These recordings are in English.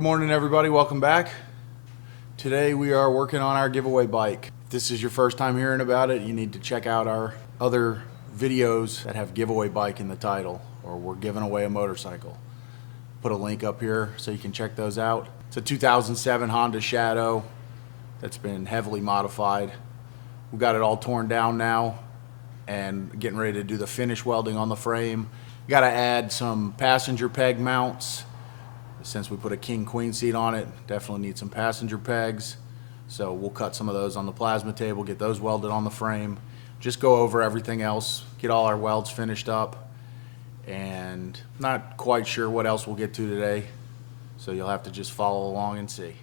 Good morning, everybody. Welcome back. Today we are working on our giveaway bike. If this is your first time hearing about it, you need to check out our other videos that have giveaway bike in the title, or we're giving away a motorcycle. Put a link up here so you can check those out. It's a 2007 Honda Shadow that's been heavily modified. We've got it all torn down now and getting ready to do the finish welding on the frame. Got to add some passenger peg mounts. Since we put a king queen seat on it, definitely need some passenger pegs. So we'll cut some of those on the plasma table, get those welded on the frame, just go over everything else, get all our welds finished up, and not quite sure what else we'll get to today. So you'll have to just follow along and see.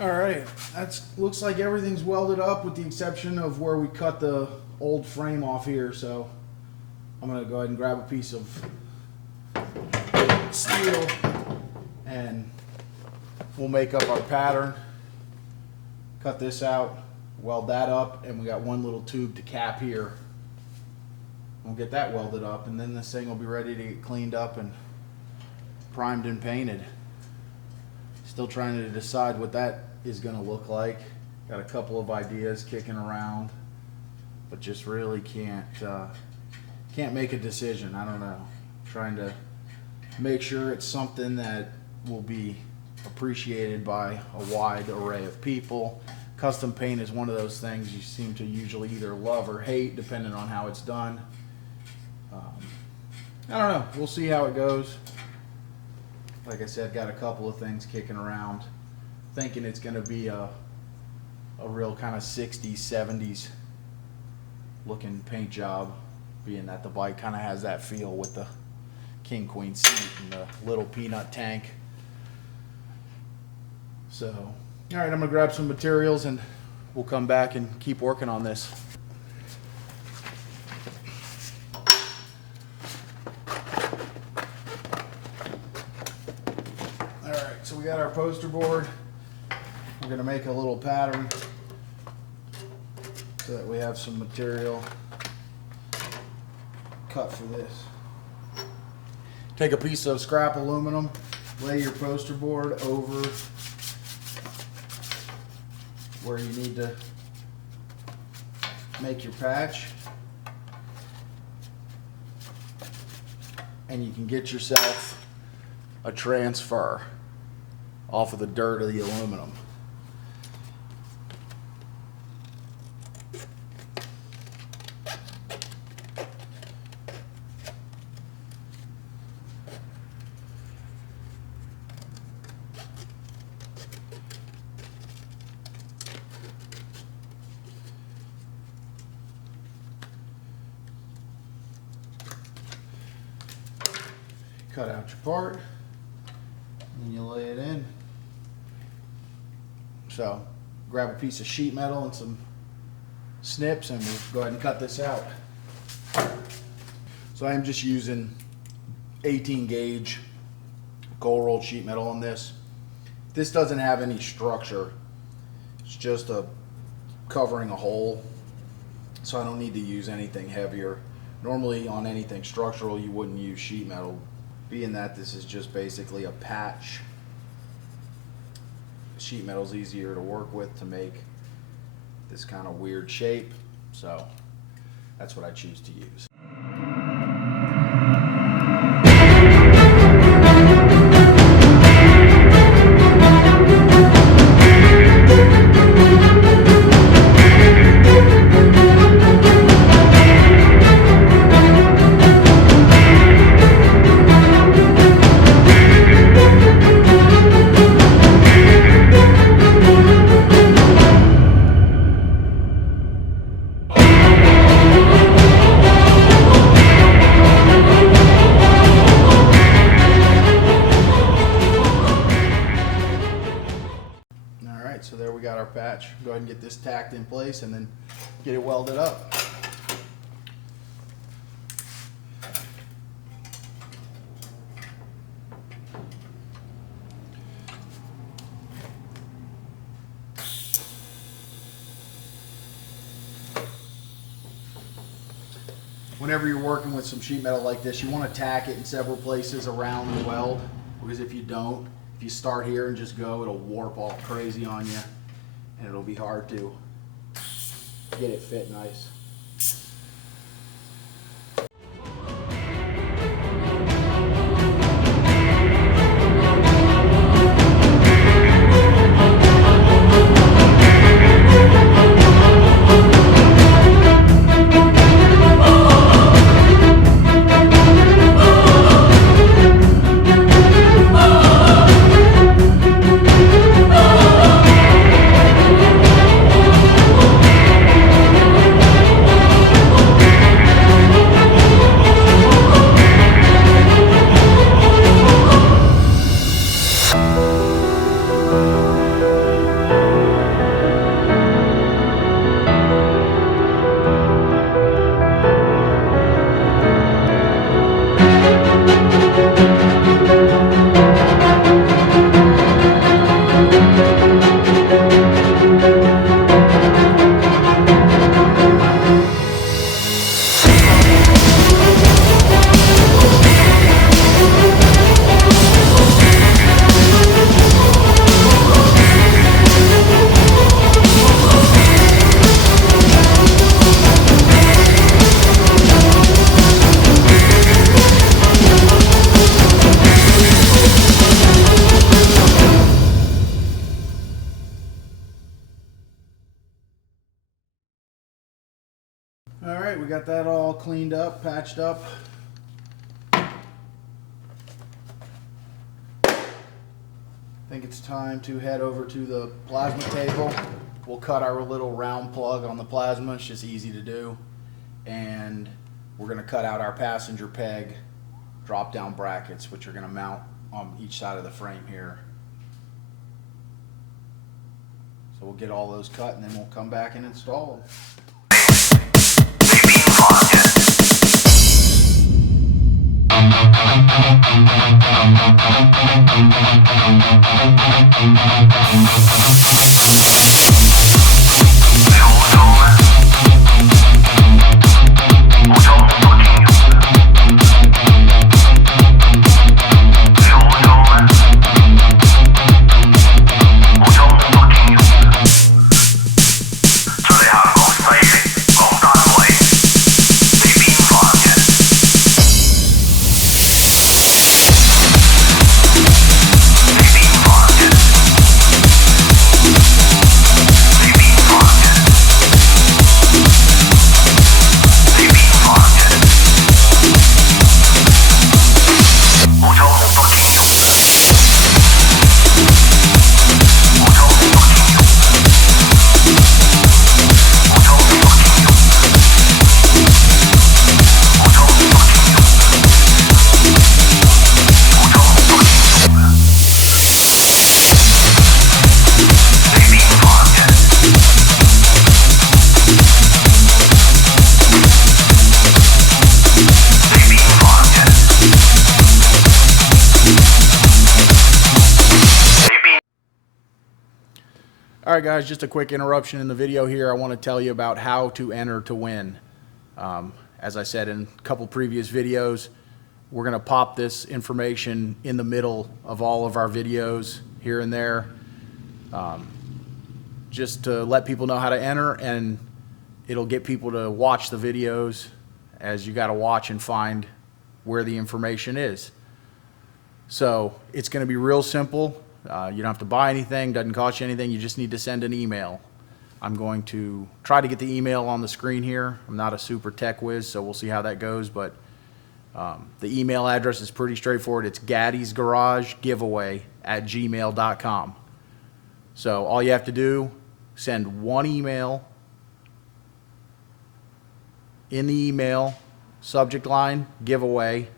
Alright, looks like everything's welded up with the exception of where we cut the old frame off here, so I'm going to go ahead and grab a piece of steel and we'll make up our pattern, cut this out, weld that up, and we got one little tube to cap here. We'll get that welded up and then this thing will be ready to get cleaned up and primed and painted. Still trying to decide what that is going to look like. Got a couple of ideas kicking around. but just really can't make a decision. I don't know. Trying to make sure it's something that will be appreciated by a wide array of people. Custom paint is one of those things you seem to usually either love or hate depending on how it's done. I don't know. We'll see how it goes. Like I said, got a couple of things kicking around. Thinking it's going to be a real kind of 60s, 70s looking paint job, being that the bike kind of has that feel with the king queen seat and the little peanut tank. So, all right, I'm going to grab some materials and we'll come back and keep working on this. All right, so we got our poster board. We're going to make a little pattern so that we have some material cut for this. Take a piece of scrap aluminum, lay your poster board over where you need to make your patch, and you can get yourself a transfer off of the dirt of the aluminum. Cut out your part and you lay it in. So grab a piece of sheet metal and some snips and we'll go ahead and cut this out. So I am just using 18 gauge gold rolled sheet metal on this. This doesn't have any structure. It's just covering a hole. So I don't need to use anything heavier. Normally on anything structural you wouldn't use sheet metal. Being that this is just basically a patch, sheet metal is easier to work with to make this kind of weird shape, so that's what I choose to use. So there we got our patch. Go ahead and get this tacked in place and then get it welded up. Whenever you're working with some sheet metal like this, you want to tack it in several places around the weld, because if you don't, if you start here and just go, it'll warp all crazy on you and it'll be hard to get it fit nice. All right, we got that all cleaned up, patched up. I think it's time to head over to the plasma table. We'll cut our little round plug on the plasma. It's just easy to do. And we're going to cut out our passenger peg drop down brackets, which are going to mount on each side of the frame here. So we'll get all those cut and then we'll come back and install them. All right, guys, just a quick interruption in the video here. I want to tell you about how to enter to win. As I said in a couple previous videos, we're going to pop this information in the middle of all of our videos here and there, just to let people know how to enter, and it'll get people to watch the videos as you got to watch and find where the information is. So it's going to be real simple. You don't have to buy anything, doesn't cost you anything, you just need to send an email. I'm going to try to get the email on the screen here. I'm not a super tech whiz, so we'll see how that goes, but the email address is pretty straightforward. It's gaddysgaragegiveaway@gmail.com. So all you have to do, send one email. In the email, subject line, giveaway,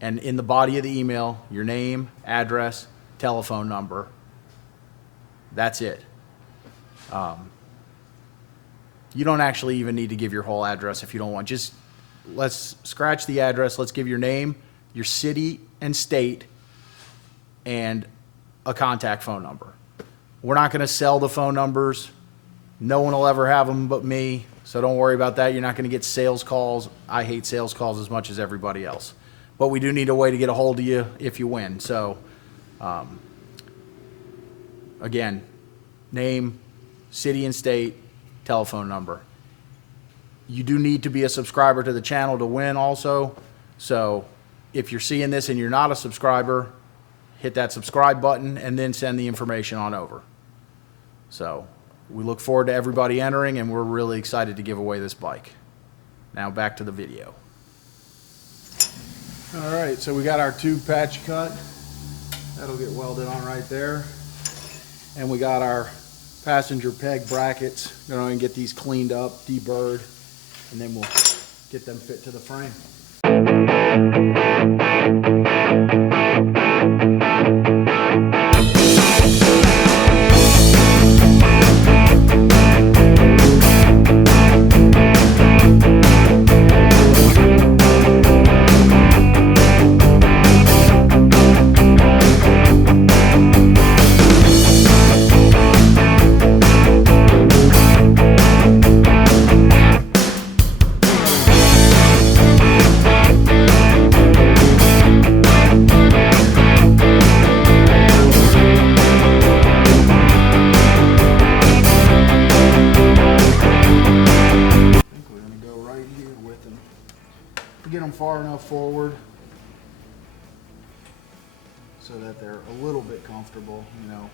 and in the body of the email, your name, address, telephone number. That's it. You don't actually even need to give your whole address if you don't want. Just let's scratch the address. Let's give your name, your city and state, and a contact phone number. We're not going to sell the phone numbers. No one will ever have them but me, so don't worry about that. You're not going to get sales calls. I hate sales calls as much as everybody else. But we do need a way to get a hold of you if you win. So, again, name, city and state, telephone number. You do need to be a subscriber to the channel to win also. So if you're seeing this and you're not a subscriber, hit that subscribe button and then send the information on over. So we look forward to everybody entering, and we're really excited to give away this bike. Now back to the video. All right, so we got our tube patch cut. That'll get welded on right there. And we got our passenger peg brackets. We're going to get these cleaned up, deburred, and then we'll get them fit to the frame. Get them far enough forward so that they're a little bit comfortable, you know.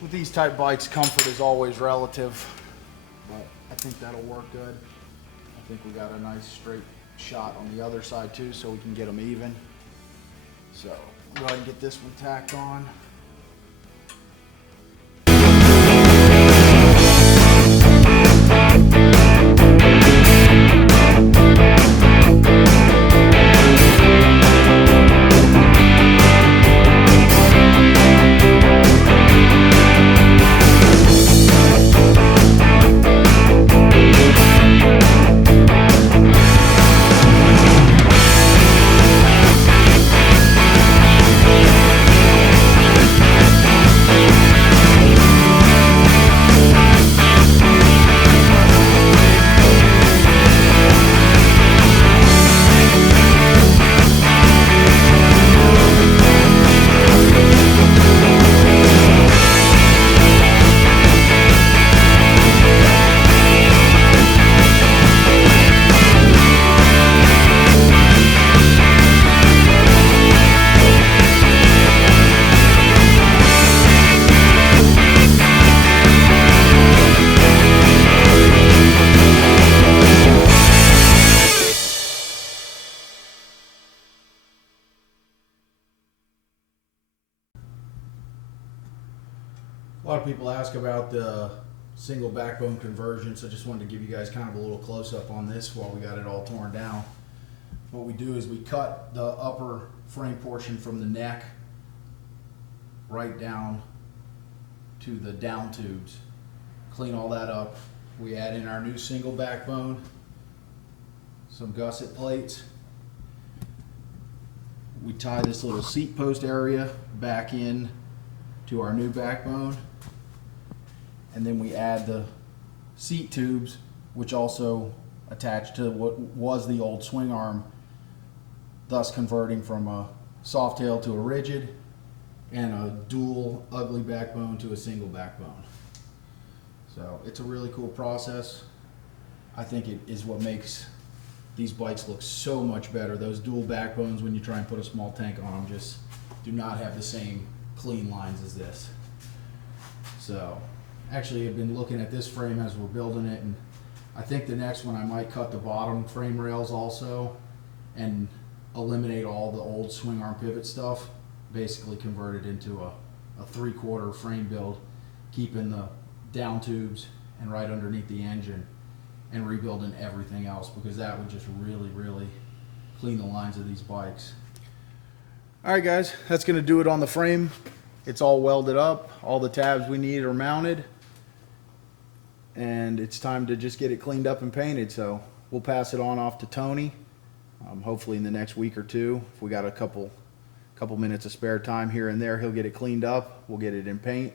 With these type bikes, comfort is always relative. but I think that'll work good. I think we got a nice straight shot on the other side too, so we can get them even. So go ahead and get this one tacked on. A lot of people ask about the single backbone conversion, so I just wanted to give you guys kind of a little close-up on this while we got it all torn down. What we do is we cut the upper frame portion from the neck right down to the down tubes. Clean all that up. We add in our new single backbone, some gusset plates. We tie this little seat post area back in to our new backbone. And then we add the seat tubes, which also attach to what was the old swing arm, thus converting from a soft tail to a rigid, and a dual ugly backbone to a single backbone. So it's a really cool process. I think it is what makes these bikes look so much better. Those dual backbones, when you try and put a small tank on them, just do not have the same clean lines as this. So actually I've been looking at this frame as we're building it, and I think the next one I might cut the bottom frame rails also and eliminate all the old swing arm pivot stuff, basically convert it into a 3/4 frame build, keeping the down tubes and right underneath the engine, and rebuilding everything else, because that would just really clean the lines of these bikes. All right guys, that's gonna do it on the frame. It's all welded up, all the tabs we need are mounted, and it's time to just get it cleaned up and painted. So we'll pass it on off to Tony, hopefully in the next week or two. If we got a couple minutes of spare time here and there, he'll get it cleaned up, we'll get it in paint,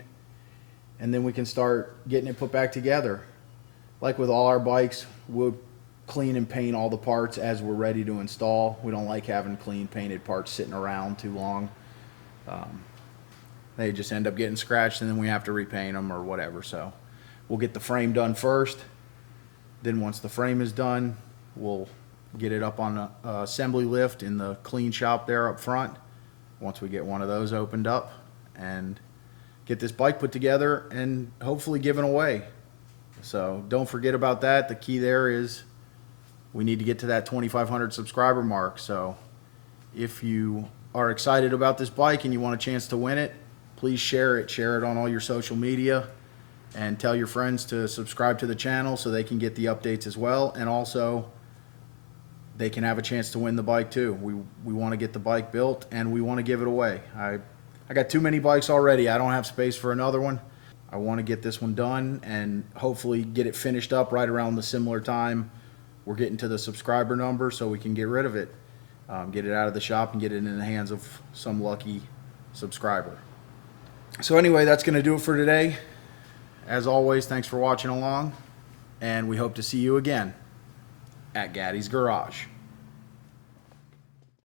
and then we can start getting it put back together. Like with all our bikes, we'll clean and paint all the parts as we're ready to install. We don't like having clean painted parts sitting around too long. They just end up getting scratched, and then we have to repaint them or whatever. So we'll get the frame done first. Then once the frame is done, we'll get it up on a assembly lift in the clean shop there up front, once we get one of those opened up, and get this bike put together and hopefully given away. So don't forget about that. The key there is we need to get to that 2,500 subscriber mark. So if you are excited about this bike and you want a chance to win it, please share it on all your social media, and tell your friends to subscribe to the channel so they can get the updates as well, and also they can have a chance to win the bike too. We want to get the bike built, and we want to give it away. I got too many bikes already. I don't have space for another one. I want to get this one done and hopefully get it finished up right around the similar time we're getting to the subscriber number, so we can get rid of it, get it out of the shop and get it in the hands of some lucky subscriber. So anyway, that's going to do it for today. As always, thanks for watching along, and we hope to see you again at Gaddy's Garage.